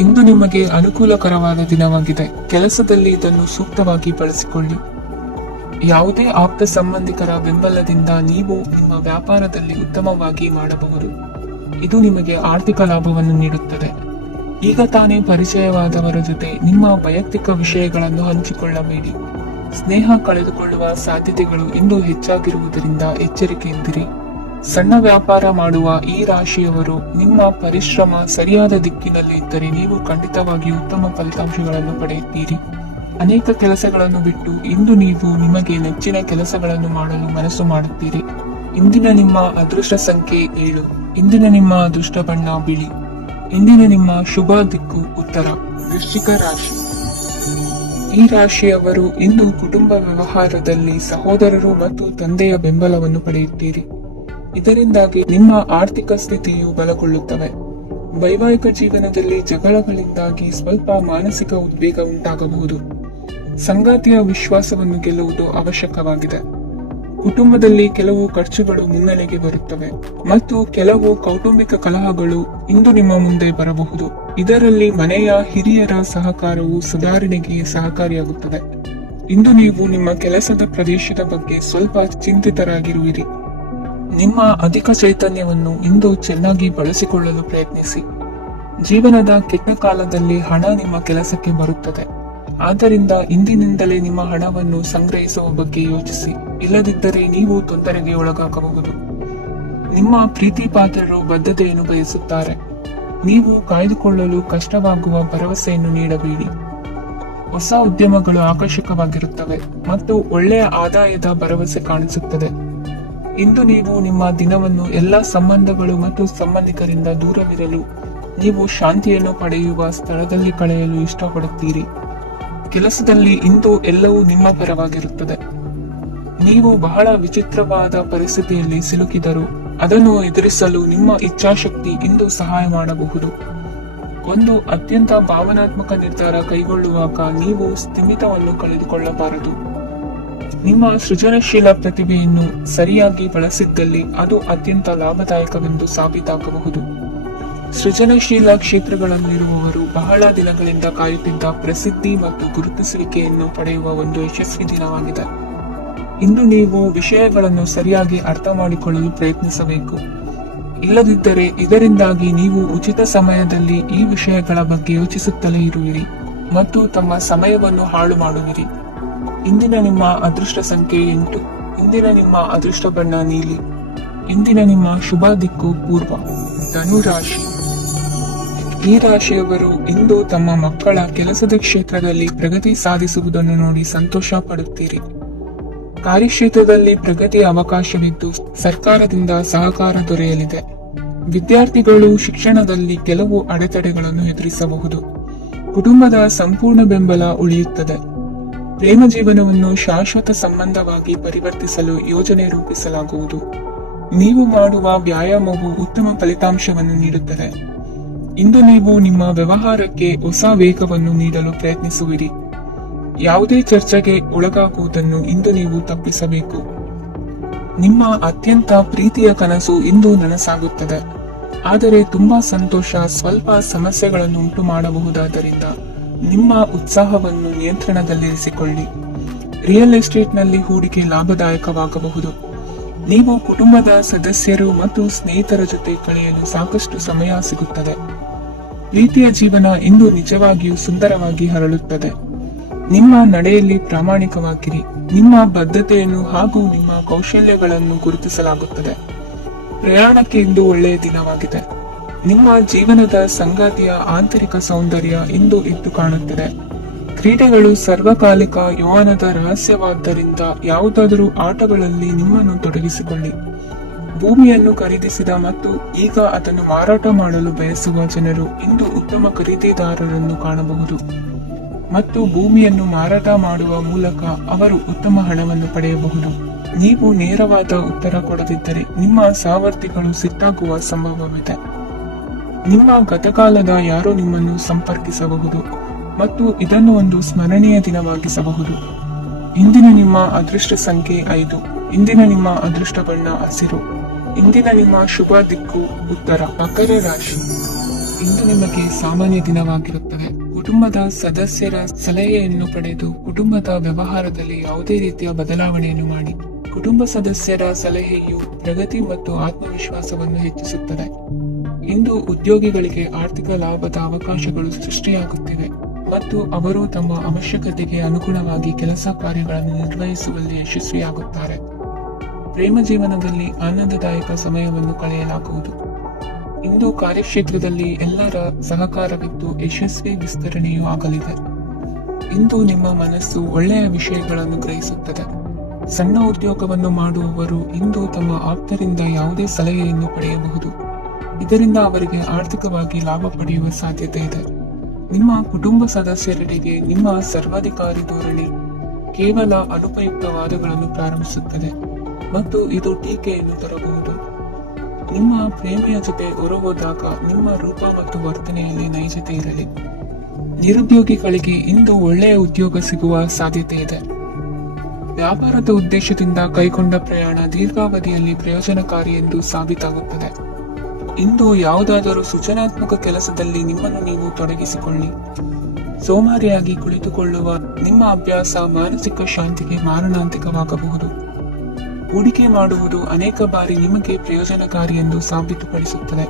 ಇಂದು ನಿಮಗೆ ಅನುಕೂಲಕರವಾದ ದಿನವಾಗಿದೆ. ಕೆಲಸದಲ್ಲಿ ಇದನ್ನು ಸೂಕ್ತವಾಗಿ ಬಳಸಿಕೊಳ್ಳಿ. ಯಾವುದೇ ಆಪ್ತ ಸಂಬಂಧಿಕರ ಬೆಂಬಲದಿಂದ ನೀವು ನಿಮ್ಮ ವ್ಯಾಪಾರದಲ್ಲಿ ಉತ್ತಮವಾಗಿ ಮಾಡಬಹುದು. ಇದು ನಿಮಗೆ ಆರ್ಥಿಕ ಲಾಭವನ್ನು ನೀಡುತ್ತದೆ. ಈಗ ತಾನೇ ಪರಿಚಯವಾದವರ ಜೊತೆ ನಿಮ್ಮ ವೈಯಕ್ತಿಕ ವಿಷಯಗಳನ್ನು ಹಂಚಿಕೊಳ್ಳಬೇಡಿ. ಸ್ನೇಹ ಕಳೆದುಕೊಳ್ಳುವ ಸಾಧ್ಯತೆಗಳು ಇಂದು ಹೆಚ್ಚಾಗಿರುವುದರಿಂದ ಎಚ್ಚರಿಕೆಯಿಂದಿರಿ. ಸಣ್ಣ ವ್ಯಾಪಾರ ಮಾಡುವ ಈ ರಾಶಿಯವರು ನಿಮ್ಮ ಪರಿಶ್ರಮ ಸರಿಯಾದ ದಿಕ್ಕಿನಲ್ಲಿ ಇದ್ದರೆ ನೀವು ಖಂಡಿತವಾಗಿಯೂ ಉತ್ತಮ ಫಲಿತಾಂಶಗಳನ್ನು ಪಡೆಯುತ್ತೀರಿ. ಅನೇಕ ಕೆಲಸಗಳನ್ನು ಬಿಟ್ಟು ಇಂದು ನೀವು ನಿಮಗೆ ನೆಚ್ಚಿನ ಕೆಲಸಗಳನ್ನು ಮಾಡಲು ಮನಸ್ಸು ಮಾಡುತ್ತೀರಿ. ಇಂದಿನ ನಿಮ್ಮ ಅದೃಷ್ಟ ಸಂಖ್ಯೆ 7. ಇಂದಿನ ನಿಮ್ಮ ಅದೃಷ್ಟ ಬಣ್ಣ ಬಿಳಿ. ಇಂದಿನ ನಿಮ್ಮ ಶುಭ ದಿಕ್ಕು ಉತ್ತರ. ವೃಶ್ಚಿಕ ರಾಶಿ. ಈ ರಾಶಿಯವರು ಇಂದು ಕುಟುಂಬ ವ್ಯವಹಾರದಲ್ಲಿ ಸಹೋದರರು ಮತ್ತು ತಂದೆಯ ಬೆಂಬಲವನ್ನು ಪಡೆಯುತ್ತೀರಿ. ಇದರಿಂದಾಗಿ ನಿಮ್ಮ ಆರ್ಥಿಕ ಸ್ಥಿತಿಯು ಬಲಗೊಳ್ಳುತ್ತವೆ. ವೈವಾಹಿಕ ಜೀವನದಲ್ಲಿ ಜಗಳಗಳಿಂದಾಗಿ ಸ್ವಲ್ಪ ಮಾನಸಿಕ ಉದ್ವೇಗ ಉಂಟಾಗಬಹುದು. ಸಂಗಾತಿಯ ವಿಶ್ವಾಸವನ್ನು ಗೆಲ್ಲುವುದು ಅವಶ್ಯಕವಾಗಿದೆ. ಕುಟುಂಬದಲ್ಲಿ ಕೆಲವು ಖರ್ಚುಗಳು ಮುನ್ನೆಲೆಗೆ ಬರುತ್ತವೆ ಮತ್ತು ಕೆಲವು ಕೌಟುಂಬಿಕ ಕಲಹಗಳು ಇಂದು ನಿಮ್ಮ ಮುಂದೆ ಬರಬಹುದು. ಇದರಲ್ಲಿ ಮನೆಯ ಹಿರಿಯರ ಸಹಕಾರವು ಸುಧಾರಣೆಗೆ ಸಹಕಾರಿಯಾಗುತ್ತದೆ. ಇಂದು ನೀವು ನಿಮ್ಮ ಕೆಲಸದ ಪ್ರದೇಶದ ಬಗ್ಗೆ ಸ್ವಲ್ಪ ಚಿಂತಿತರಾಗಿರುವಿರಿ. ನಿಮ್ಮ ಅಧಿಕ ಚೈತನ್ಯವನ್ನು ಇಂದು ಚೆನ್ನಾಗಿ ಬಳಸಿಕೊಳ್ಳಲು ಪ್ರಯತ್ನಿಸಿ. ಜೀವನದ ಕೆಟ್ಟ ಕಾಲದಲ್ಲಿ ಹಣ ನಿಮ್ಮ ಕೆಲಸಕ್ಕೆ ಬರುತ್ತದೆ, ಆದ್ದರಿಂದ ಇಂದಿನಿಂದಲೇ ನಿಮ್ಮ ಹಣವನ್ನು ಸಂಗ್ರಹಿಸುವ ಬಗ್ಗೆ ಯೋಚಿಸಿ, ಇಲ್ಲದಿದ್ದರೆ ನೀವು ತೊಂದರೆಗೆ ಒಳಗಾಗಬಹುದು. ನಿಮ್ಮ ಪ್ರೀತಿ ಪಾತ್ರರು ಬದ್ಧತೆಯನ್ನು ಬಯಸುತ್ತಾರೆ. ನೀವು ಕಾಯ್ದುಕೊಳ್ಳಲು ಕಷ್ಟವಾಗುವ ಭರವಸೆಯನ್ನು ನೀಡಬೇಡಿ. ಹೊಸ ಉದ್ಯಮಗಳು ಆಕರ್ಷಕವಾಗಿರುತ್ತವೆ ಮತ್ತು ಒಳ್ಳೆಯ ಆದಾಯದ ಭರವಸೆ ಕಾಣಿಸುತ್ತದೆ. ಇಂದು ನೀವು ನಿಮ್ಮ ದಿನವನ್ನು ಎಲ್ಲ ಸಂಬಂಧಗಳು ಮತ್ತು ಸಂಬಂಧಿಕರಿಂದ ದೂರವಿರಲು ನೀವು ಶಾಂತಿಯನ್ನು ಪಡೆಯುವ ಸ್ಥಳದಲ್ಲಿ ಕಳೆಯಲು ಇಷ್ಟಪಡುತ್ತೀರಿ. ಕೆಲಸದಲ್ಲಿ ಇಂದು ಎಲ್ಲವೂ ನಿಮ್ಮ ಪರವಾಗಿರುತ್ತದೆ. ನೀವು ಬಹಳ ವಿಚಿತ್ರವಾದ ಪರಿಸ್ಥಿತಿಯಲ್ಲಿ ಸಿಲುಕಿದರೂ ಅದನ್ನು ಎದುರಿಸಲು ನಿಮ್ಮ ಇಚ್ಛಾಶಕ್ತಿ ಇಂದು ಸಹಾಯ ಮಾಡಬಹುದು. ಒಂದು ಅತ್ಯಂತ ಭಾವನಾತ್ಮಕ ನಿರ್ಧಾರ ಕೈಗೊಳ್ಳುವಾಗ ನೀವು ಸ್ಥಿಮಿತವನ್ನು ಕಳೆದುಕೊಳ್ಳಬಾರದು. ನಿಮ್ಮ ಸೃಜನಶೀಲ ಪ್ರತಿಭೆಯನ್ನು ಸರಿಯಾಗಿ ಬಳಸಿದ್ದಲ್ಲಿ ಅದು ಅತ್ಯಂತ ಲಾಭದಾಯಕವೆಂದು ಸಾಬೀತಾಗಬಹುದು. ಸೃಜನಶೀಲ ಕ್ಷೇತ್ರಗಳಲ್ಲಿರುವವರು ಬಹಳ ದಿನಗಳಿಂದ ಕಾಯುತ್ತಿದ್ದ ಪ್ರಸಿದ್ಧಿ ಮತ್ತು ಗುರುತಿಸುವಿಕೆಯನ್ನು ಪಡೆಯುವ ಒಂದು ಯಶಸ್ವಿ ದಿನವಾಗಿದೆ. ಇಂದು ನೀವು ವಿಷಯಗಳನ್ನು ಸರಿಯಾಗಿ ಅರ್ಥ ಮಾಡಿಕೊಳ್ಳಲು ಪ್ರಯತ್ನಿಸಬೇಕು. ಇಲ್ಲದಿದ್ದರೆ ಇದರಿಂದಾಗಿ ನೀವು ಉಚಿತ ಸಮಯದಲ್ಲಿ ಈ ವಿಷಯಗಳ ಬಗ್ಗೆ ಯೋಚಿಸುತ್ತಲೇ ಇರುವಿರಿ ಮತ್ತು ತಮ್ಮ ಸಮಯವನ್ನು ಹಾಳು ಮಾಡುವಿರಿ. ಇಂದಿನ ನಿಮ್ಮ ಅದೃಷ್ಟ ಸಂಖ್ಯೆ 8. ಇಂದಿನ ನಿಮ್ಮ ಅದೃಷ್ಟ ಬಣ್ಣ ನೀಲಿ. ಇಂದಿನ ನಿಮ್ಮ ಶುಭ ದಿಕ್ಕು ಪೂರ್ವ. ಧನು ರಾಶಿ. ಈ ರಾಶಿಯವರು ಇಂದು ತಮ್ಮ ಮಕ್ಕಳ ಕೆಲಸದ ಕ್ಷೇತ್ರದಲ್ಲಿ ಪ್ರಗತಿ ಸಾಧಿಸುವುದನ್ನು ನೋಡಿ ಸಂತೋಷ ಪಡುತ್ತೀರಿ. ಕಾರ್ಯಕ್ಷೇತ್ರದಲ್ಲಿ ಪ್ರಗತಿಯ ಅವಕಾಶವಿದ್ದು ಸರ್ಕಾರದಿಂದ ಸಹಕಾರ ದೊರೆಯಲಿದೆ. ವಿದ್ಯಾರ್ಥಿಗಳು ಶಿಕ್ಷಣದಲ್ಲಿ ಕೆಲವು ಅಡೆತಡೆಗಳನ್ನು ಎದುರಿಸಬಹುದು. ಕುಟುಂಬದ ಸಂಪೂರ್ಣ ಬೆಂಬಲ ಉಳಿಯುತ್ತದೆ. ಪ್ರೇಮ ಜೀವನವನ್ನು ಶಾಶ್ವತ ಸಂಬಂಧವಾಗಿ ಪರಿವರ್ತಿಸಲು ಯೋಜನೆ ರೂಪಿಸಲಾಗುವುದು. ನೀವು ಮಾಡುವ ವ್ಯಾಯಾಮವು ಉತ್ತಮ ಫಲಿತಾಂಶವನ್ನು ನೀಡುತ್ತದೆ. ಇಂದು ನೀವು ನಿಮ್ಮ ವ್ಯವಹಾರಕ್ಕೆ ಹೊಸ ವೇಗವನ್ನು ನೀಡಲು ಪ್ರಯತ್ನಿಸುವಿರಿ. ಯಾವುದೇ ಚರ್ಚೆಗೆ ಒಳಗಾಗುವುದನ್ನು ಇಂದು ನೀವು ತಪ್ಪಿಸಬೇಕು. ನಿಮ್ಮ ಅತ್ಯಂತ ಪ್ರೀತಿಯ ಕನಸು ಇಂದು ನನಸಾಗುತ್ತದೆ. ಆದರೆ ತುಂಬಾ ಸಂತೋಷ ಸ್ವಲ್ಪ ಸಮಸ್ಯೆಗಳನ್ನು ಉಂಟು ಮಾಡಬಹುದಾದ್ದರಿಂದ ನಿಮ್ಮ ಉತ್ಸಾಹವನ್ನು ನಿಯಂತ್ರಣದಲ್ಲಿರಿಸಿಕೊಳ್ಳಿ. ರಿಯಲ್ ಎಸ್ಟೇಟ್ನಲ್ಲಿ ಹೂಡಿಕೆ ಲಾಭದಾಯಕವಾಗಬಹುದು. ನೀವು ಕುಟುಂಬದ ಸದಸ್ಯರು ಮತ್ತು ಸ್ನೇಹಿತರ ಜೊತೆ ಕಳೆಯಲು ಸಾಕಷ್ಟು ಸಮಯ ಸಿಗುತ್ತದೆ. ಪ್ರೀತಿಯ ಜೀವನ ಇಂದು ನಿಜವಾಗಿಯೂ ಸುಂದರವಾಗಿ ಹರಳುತ್ತದೆ. ನಿಮ್ಮ ನಡೆಯಲ್ಲಿ ಪ್ರಾಮಾಣಿಕವಾಗಿರಿ. ನಿಮ್ಮ ಬದ್ಧತೆಯನ್ನು ಹಾಗೂ ನಿಮ್ಮ ಕೌಶಲ್ಯಗಳನ್ನು ಗುರುತಿಸಲಾಗುತ್ತದೆ. ಪ್ರಯಾಣಕ್ಕೆ ಇಂದು ಒಳ್ಳೆಯ ದಿನವಾಗಿದೆ. ನಿಮ್ಮ ಜೀವನದ ಸಂಗಾತಿಯ ಆಂತರಿಕ ಸೌಂದರ್ಯ ಇಂದು ಎದ್ದು ಕಾಣುತ್ತದೆ. ಕ್ರೀಡೆಗಳು ಸರ್ವಕಾಲಿಕ ಯೌವನದ ರಹಸ್ಯವಾದ್ದರಿಂದ ಯಾವುದಾದರೂ ಆಟಗಳಲ್ಲಿ ನಿಮ್ಮನ್ನು ತೊಡಗಿಸಿಕೊಳ್ಳಿ. ಭೂಮಿಯನ್ನು ಖರೀದಿಸಿದ ಮತ್ತು ಈಗ ಅದನ್ನು ಮಾರಾಟ ಮಾಡಲು ಬಯಸುವ ಜನರು ಇಂದು ಉತ್ತಮ ಖರೀದಿದಾರರನ್ನು ಕಾಣಬಹುದು ಮತ್ತು ಭೂಮಿಯನ್ನು ಮಾರಾಟ ಮಾಡುವ ಮೂಲಕ ಅವರು ಉತ್ತಮ ಹಣವನ್ನು ಪಡೆಯಬಹುದು. ನೀವು ನೇರವಾದ ಉತ್ತರ ಕೊಡದಿದ್ದರೆ ನಿಮ್ಮ ಸಹವರ್ತಿಗಳು ಸಿಟ್ಟಾಗುವ ಸಂಭವವಿದೆ. ನಿಮ್ಮ ಗತಕಾಲದ ಯಾರೋ ನಿಮ್ಮನ್ನು ಸಂಪರ್ಕಿಸಬಹುದು ಮತ್ತು ಇದನ್ನು ಒಂದು ಸ್ಮರಣೀಯ ದಿನವಾಗಿಸಬಹುದು. ಇಂದಿನ ನಿಮ್ಮ ಅದೃಷ್ಟ ಸಂಖ್ಯೆ 5. ಇಂದಿನ ನಿಮ್ಮ ಅದೃಷ್ಟ ಬಣ್ಣ ಹಸಿರು. ಇಂದಿನ ನಿಮ್ಮ ಶುಭ ದಿಕ್ಕು ಉತ್ತರ. ಮಕರ ರಾಶಿ. ಇಂದು ನಿಮಗೆ ಸಾಮಾನ್ಯ ದಿನವಾಗಿರುತ್ತದೆ. ಕುಟುಂಬದ ಸದಸ್ಯರ ಸಲಹೆಯನ್ನು ಪಡೆದು ಕುಟುಂಬದ ವ್ಯವಹಾರದಲ್ಲಿ ಯಾವುದೇ ರೀತಿಯ ಬದಲಾವಣೆಯನ್ನು ಮಾಡಿ. ಕುಟುಂಬ ಸದಸ್ಯರ ಸಲಹೆಯು ಪ್ರಗತಿ ಮತ್ತು ಆತ್ಮವಿಶ್ವಾಸವನ್ನು ಹೆಚ್ಚಿಸುತ್ತದೆ. ಇಂದು ಉದ್ಯೋಗಿಗಳಿಗೆ ಆರ್ಥಿಕ ಲಾಭದ ಅವಕಾಶಗಳು ಸೃಷ್ಟಿಯಾಗುತ್ತಿವೆ ಮತ್ತು ಅವರು ತಮ್ಮ ಅವಶ್ಯಕತೆಗೆ ಅನುಗುಣವಾಗಿ ಕೆಲಸ ಕಾರ್ಯಗಳನ್ನು ನಿರ್ವಹಿಸುವಲ್ಲಿ ಯಶಸ್ವಿಯಾಗುತ್ತಾರೆ. ಪ್ರೇಮ ಜೀವನದಲ್ಲಿ ಆನಂದದಾಯಕ ಸಮಯವನ್ನು ಕಳೆಯಲಾಗುವುದು. ಇಂದು ಕಾರ್ಯಕ್ಷೇತ್ರದಲ್ಲಿ ಎಲ್ಲರ ಸಹಕಾರವಿದ್ದು ಯಶಸ್ವಿ ವಿಸ್ತರಣೆಯೂ ಆಗಲಿದೆ. ಇಂದು ನಿಮ್ಮ ಮನಸ್ಸು ಒಳ್ಳೆಯ ವಿಷಯಗಳನ್ನು ಗ್ರಹಿಸುತ್ತದೆ. ಸಣ್ಣ ಉದ್ಯೋಗವನ್ನು ಮಾಡುವವರು ಇಂದು ತಮ್ಮ ಆಪ್ತರಿಂದ ಯಾವುದೇ ಸಲಹೆಯನ್ನು ಪಡೆಯಬಹುದು. ಇದರಿಂದ ಅವರಿಗೆ ಆರ್ಥಿಕವಾಗಿ ಲಾಭ ಪಡೆಯುವ ಸಾಧ್ಯತೆ ಇದೆ. ನಿಮ್ಮ ಕುಟುಂಬ ಸದಸ್ಯರೆಡೆಗೆ ನಿಮ್ಮ ಸರ್ವಾಧಿಕಾರಿ ಧೋರಣೆ ಕೇವಲ ಅನುಪಯುಕ್ತ ವಾದಗಳನ್ನು ಪ್ರಾರಂಭಿಸುತ್ತದೆ ಮತ್ತು ಇದು ಟೀಕೆಯನ್ನು ತರಬಹುದು. ನಿಮ್ಮ ಪ್ರೇಮಿಯ ಜೊತೆ ಹೊರಹೋದಾಗ ನಿಮ್ಮ ರೂಪ ಮತ್ತು ವರ್ತನೆಯಲ್ಲಿ ನೈಜತೆ ಇರಲಿ. ನಿರುದ್ಯೋಗಿಗಳಿಗೆ ಇಂದು ಒಳ್ಳೆಯ ಉದ್ಯೋಗ ಸಿಗುವ ಸಾಧ್ಯತೆ ಇದೆ. ವ್ಯಾಪಾರದ ಉದ್ದೇಶದಿಂದ ಕೈಗೊಂಡ ಪ್ರಯಾಣ ದೀರ್ಘಾವಧಿಯಲ್ಲಿ ಪ್ರಯೋಜನಕಾರಿ ಎಂದು ಸಾಬೀತಾಗುತ್ತದೆ. ಇಂದು ಯಾವುದಾದರೂ ಸೃಜನಾತ್ಮಕ ಕೆಲಸದಲ್ಲಿ ನಿಮ್ಮನ್ನು ನೀವು ತೊಡಗಿಸಿಕೊಳ್ಳಿ. ಸೋಮಾರಿಯಾಗಿ ಕುಳಿತುಕೊಳ್ಳುವ ನಿಮ್ಮ ಅಭ್ಯಾಸ ಮಾನಸಿಕ ಶಾಂತಿಗೆ ಮಾರಣಾಂತಿಕವಾಗಬಹುದು. ಹೂಡಿಕೆ ಮಾಡುವುದು ಅನೇಕ ಬಾರಿ ನಿಮಗೆ ಪ್ರಯೋಜನಕಾರಿ ಎಂದು ಸಾಬೀತುಪಡಿಸುತ್ತದೆ.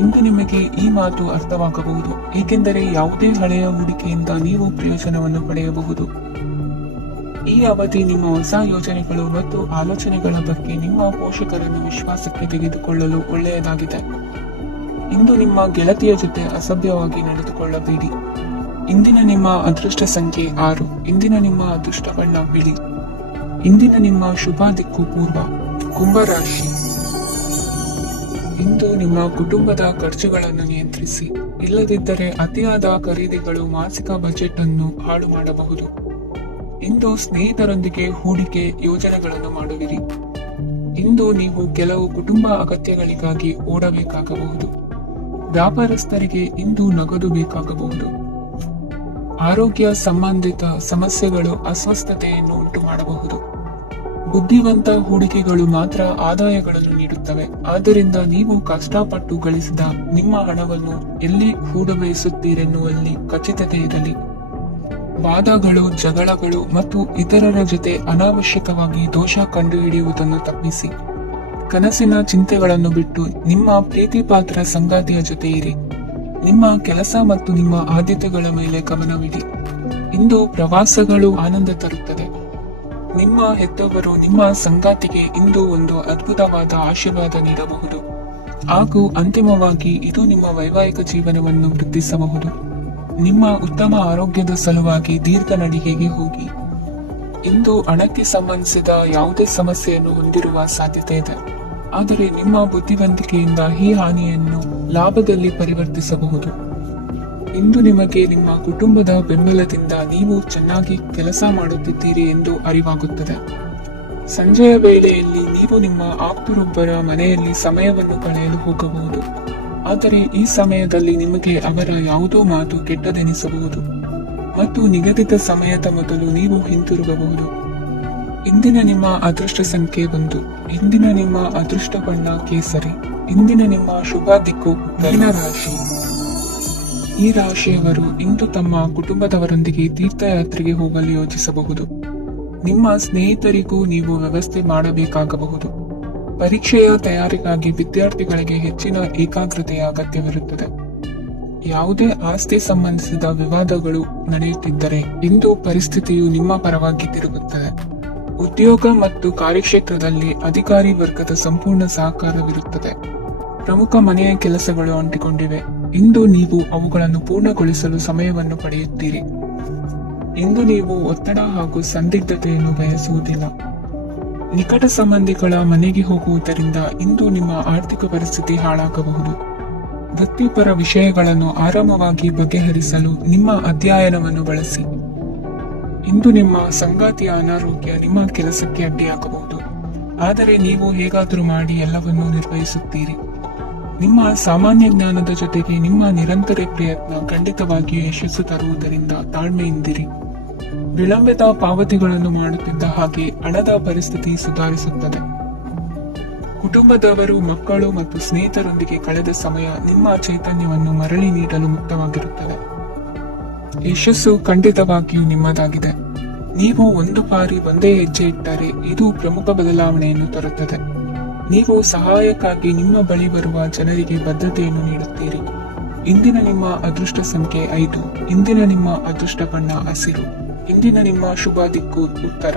ಇಂದು ನಿಮಗೆ ಈ ಮಾತು ಅರ್ಥವಾಗಬಹುದು, ಏಕೆಂದರೆ ಯಾವುದೇ ಹಳೆಯ ಹೂಡಿಕೆಯಿಂದ ನೀವು ಪ್ರಯೋಜನವನ್ನು ಪಡೆಯಬಹುದು. ಈ ಅವಧಿ ನಿಮ್ಮ ಹೊಸ ಯೋಜನೆಗಳು ಮತ್ತು ಆಲೋಚನೆಗಳ ಬಗ್ಗೆ ನಿಮ್ಮ ಪೋಷಕರನ್ನು ವಿಶ್ವಾಸಕ್ಕೆ ತೆಗೆದುಕೊಳ್ಳಲು ಒಳ್ಳೆಯದಾಗಿದೆ. ಇಂದು ನಿಮ್ಮ ಗೆಳತಿಯ ಜೊತೆ ಅಸಭ್ಯವಾಗಿ ನಡೆದುಕೊಳ್ಳಬೇಡಿ. ಇಂದಿನ ನಿಮ್ಮ ಅದೃಷ್ಟ ಸಂಖ್ಯೆ 6. ಇಂದಿನ ನಿಮ್ಮ ಅದೃಷ್ಟ ಬಣ್ಣ ಬಿಳಿ. ಇಂದಿನ ನಿಮ್ಮ ಶುಭ ದಿಕ್ಕು ಪೂರ್ವ. ಕುಂಭರಾಶಿ. ಇಂದು ನಿಮ್ಮ ಕುಟುಂಬದ ಖರ್ಚುಗಳನ್ನು ನಿಯಂತ್ರಿಸಿ. ಇಲ್ಲದಿದ್ದರೆ ಅತಿಯಾದ ಖರೀದಿಗಳು ಮಾಸಿಕ ಬಜೆಟ್ ಅನ್ನು ಹಾಳು ಮಾಡಬಹುದು. ಇಂದು ಸ್ನೇಹಿತರೊಂದಿಗೆ ಹೂಡಿಕೆ ಯೋಜನೆಗಳನ್ನು ಮಾಡುವಿರಿ. ಇಂದು ನೀವು ಕೆಲವು ಕುಟುಂಬ ಅಗತ್ಯಗಳಿಗಾಗಿ ಓಡಬೇಕಾಗಬಹುದು. ವ್ಯಾಪಾರಸ್ಥರಿಗೆ ಇಂದು ನಗದು ಬೇಕಾಗಬಹುದು. ಆರೋಗ್ಯ ಸಂಬಂಧಿತ ಸಮಸ್ಯೆಗಳು ಅಸ್ವಸ್ಥತೆಯನ್ನು ಉಂಟು ಮಾಡಬಹುದು. ಬುದ್ಧಿವಂತ ಹೂಡಿಕೆಗಳು ಮಾತ್ರ ಆದಾಯಗಳನ್ನು ನೀಡುತ್ತವೆ. ಆದ್ದರಿಂದ ನೀವು ಕಷ್ಟಪಟ್ಟು ಗಳಿಸಿದ ನಿಮ್ಮ ಹಣವನ್ನು ಎಲ್ಲಿ ಹೂಡಬಯಸುತ್ತೀರೆನ್ನುವಲ್ಲಿ ಖಚಿತತೆ ಇರಲಿ. ವಾದಗಳು, ಜಗಳಗಳು ಮತ್ತು ಇತರರ ಜೊತೆ ಅನಾವಶ್ಯಕವಾಗಿ ದೋಷ ಕಂಡುಹಿಡಿಯುವುದನ್ನು ತಪ್ಪಿಸಿ. ಕನಸಿನ ಚಿಂತೆಗಳನ್ನು ಬಿಟ್ಟು ನಿಮ್ಮ ಪ್ರೀತಿಪಾತ್ರ ಸಂಗಾತಿಯ ಜೊತೆ ಇರಿ. ನಿಮ್ಮ ಕೆಲಸ ಮತ್ತು ನಿಮ್ಮ ಆದ್ಯತೆಗಳ ಮೇಲೆ ಗಮನವಿಡಿ. ಇಂದು ಪ್ರವಾಸಗಳು ಆನಂದ ತರುತ್ತದೆ. ನಿಮ್ಮ ಹೆತ್ತವರು ನಿಮ್ಮ ಸಂಗಾತಿಗೆ ಇಂದು ಒಂದು ಅದ್ಭುತವಾದ ಆಶೀರ್ವಾದ ನೀಡಬಹುದು ಹಾಗೂ ಅಂತಿಮವಾಗಿ ಇದು ನಿಮ್ಮ ವೈವಾಹಿಕ ಜೀವನವನ್ನು ವೃದ್ಧಿಸಬಹುದು. ನಿಮ್ಮ ಉತ್ತಮ ಆರೋಗ್ಯದ ಸಲುವಾಗಿ ದೀರ್ಘ ನಡಿಗೆಗೆ ಹೋಗಿ. ಇಂದು ಹಣಕ್ಕೆ ಸಂಬಂಧಿಸಿದ ಯಾವುದೇ ಸಮಸ್ಯೆಯನ್ನು ಹೊಂದಿರುವ ಸಾಧ್ಯತೆ ಇದೆ. ಆದರೆ ನಿಮ್ಮ ಬುದ್ಧಿವಂತಿಕೆಯಿಂದ ಈ ಹಾನಿಯನ್ನು ಲಾಭದಲ್ಲಿ ಪರಿವರ್ತಿಸಬಹುದು. ಇಂದು ನಿಮಗೆ ನಿಮ್ಮ ಕುಟುಂಬದ ಬೆಂಬಲದಿಂದ ನೀವು ಚೆನ್ನಾಗಿ ಕೆಲಸ ಮಾಡುತ್ತಿದ್ದೀರಿ ಎಂದು ಅರಿವಾಗುತ್ತದೆ. ಸಂಜೆಯ ವೇಳೆಯಲ್ಲಿ ನೀವು ನಿಮ್ಮ ಆಪ್ತರೊಬ್ಬರ ಮನೆಯಲ್ಲಿ ಸಮಯವನ್ನು ಕಳೆಯಲು ಹೋಗಬಹುದು. ಆದರೆ ಈ ಸಮಯದಲ್ಲಿ ನಿಮಗೆ ಅವರ ಯಾವುದೋ ಮಾತು ಕೆಟ್ಟದೆನಿಸಬಹುದು ಮತ್ತು ನಿಗದಿತ ಸಮಯದ ಮೊದಲು ನೀವು ಹಿಂತಿರುಗಬಹುದು. ಇಂದಿನ ನಿಮ್ಮ ಅದೃಷ್ಟ ಸಂಖ್ಯೆ 1. ಇಂದಿನ ನಿಮ್ಮ ಅದೃಷ್ಟ ಬಣ್ಣ ಕೇಸರಿ. ಇಂದಿನ ನಿಮ್ಮ ಶುಭ ದಿಕ್ಕು ಮೀನ ರಾಶಿ. ಈ ರಾಶಿಯವರು ಇಂದು ತಮ್ಮ ಕುಟುಂಬದವರೊಂದಿಗೆ ತೀರ್ಥಯಾತ್ರೆಗೆ ಹೋಗಲು ಯೋಚಿಸಬಹುದು. ನಿಮ್ಮ ಸ್ನೇಹಿತರಿಗೂ ನೀವು ವ್ಯವಸ್ಥೆ ಮಾಡಬೇಕಾಗಬಹುದು. ಪರೀಕ್ಷೆಯ ತಯಾರಿಗಾಗಿ ವಿದ್ಯಾರ್ಥಿಗಳಿಗೆ ಹೆಚ್ಚಿನ ಏಕಾಗ್ರತೆಯ ಅಗತ್ಯವಿರುತ್ತದೆ. ಯಾವುದೇ ಆಸ್ತಿ ಸಂಬಂಧಿಸಿದ ವಿವಾದಗಳು ನಡೆಯುತ್ತಿದ್ದರೆ ಇಂದು ಪರಿಸ್ಥಿತಿಯು ನಿಮ್ಮ ಪರವಾಗಿ ತಿರುಗುತ್ತದೆ. ಉದ್ಯೋಗ ಮತ್ತು ಕಾರ್ಯಕ್ಷೇತ್ರದಲ್ಲಿ ಅಧಿಕಾರಿ ವರ್ಗದ ಸಂಪೂರ್ಣ ಸಹಕಾರವಿರುತ್ತದೆ. ಪ್ರಮುಖ ಮನೆಯ ಕೆಲಸಗಳು ಅಂಟಿಕೊಂಡಿವೆ. ಇಂದು ನೀವು ಅವುಗಳನ್ನು ಪೂರ್ಣಗೊಳಿಸಲು ಸಮಯವನ್ನು ಪಡೆಯುತ್ತೀರಿ. ಇಂದು ನೀವು ಒತ್ತಡ ಹಾಗೂ ಸಂದಿಗ್ಧತೆಯನ್ನು ಬಯಸುವುದಿಲ್ಲ. ನಿಕಟ ಸಂಬಂಧಿಗಳ ಮನೆಗೆ ಹೋಗುವುದರಿಂದ ಇಂದು ನಿಮ್ಮ ಆರ್ಥಿಕ ಪರಿಸ್ಥಿತಿ ಹಾಳಾಗಬಹುದು. ವೃತ್ತಿಪರ ವಿಷಯಗಳನ್ನು ಆರಾಮವಾಗಿ ಬಗೆಹರಿಸಲು ನಿಮ್ಮ ಅಧ್ಯಯನವನ್ನು ಬಳಸಿ. ಇಂದು ನಿಮ್ಮ ಸಂಗಾತಿಯ ಅನಾರೋಗ್ಯ ನಿಮ್ಮ ಕೆಲಸಕ್ಕೆ ಅಡ್ಡಿಯಾಗಬಹುದು. ಆದರೆ ನೀವು ಹೇಗಾದರೂ ಮಾಡಿ ಎಲ್ಲವನ್ನೂ ನಿರ್ವಹಿಸುತ್ತೀರಿ. ನಿಮ್ಮ ಸಾಮಾನ್ಯ ಜ್ಞಾನದ ಜೊತೆಗೆ ನಿಮ್ಮ ನಿರಂತರ ಪ್ರಯತ್ನ ಖಂಡಿತವಾಗಿಯೂ ಯಶಸ್ಸು ತರುವುದರಿಂದ ತಾಳ್ಮೆಯಿಂದಿರಿ. ವಿಳಂಬಿತ ಪಾವತಿಗಳನ್ನು ಮಾಡುತ್ತಿದ್ದ ಹಾಗೆ ಹಣದ ಪರಿಸ್ಥಿತಿ ಸುಧಾರಿಸುತ್ತದೆ. ಕುಟುಂಬದವರು, ಮಕ್ಕಳು ಮತ್ತು ಸ್ನೇಹಿತರೊಂದಿಗೆ ಕಳೆದ ಸಮಯ ನಿಮ್ಮ ಚೈತನ್ಯವನ್ನು ಮರಳಿ ನೀಡಲು ಮುಕ್ತವಾಗಿರುತ್ತದೆ. ಯಶಸ್ಸು ಖಂಡಿತವಾಗಿಯೂ ನಿಮ್ಮದಾಗಿದೆ. ನೀವು ಒಂದು ಬಾರಿ ಒಂದೇ ಹೆಜ್ಜೆ ಇಟ್ಟರೆ ಇದು ಪ್ರಮುಖ ಬದಲಾವಣೆಯನ್ನು ತರುತ್ತದೆ. ನೀವು ಸಹಾಯಕ್ಕಾಗಿ ನಿಮ್ಮ ಬಳಿ ಬರುವ ಜನರಿಗೆ ಬದ್ಧತೆಯನ್ನು ನೀಡುತ್ತೀರಿ. ಇಂದಿನ ನಿಮ್ಮ ಅದೃಷ್ಟ ಸಂಖ್ಯೆ 5. ಇಂದಿನ ನಿಮ್ಮ ಅದೃಷ್ಟ ಬಣ್ಣ ಹಸಿರು. ಇಂದಿನ ನಿಮ್ಮ ಶುಭ ದಿಕ್ಕು ಉತ್ತರ.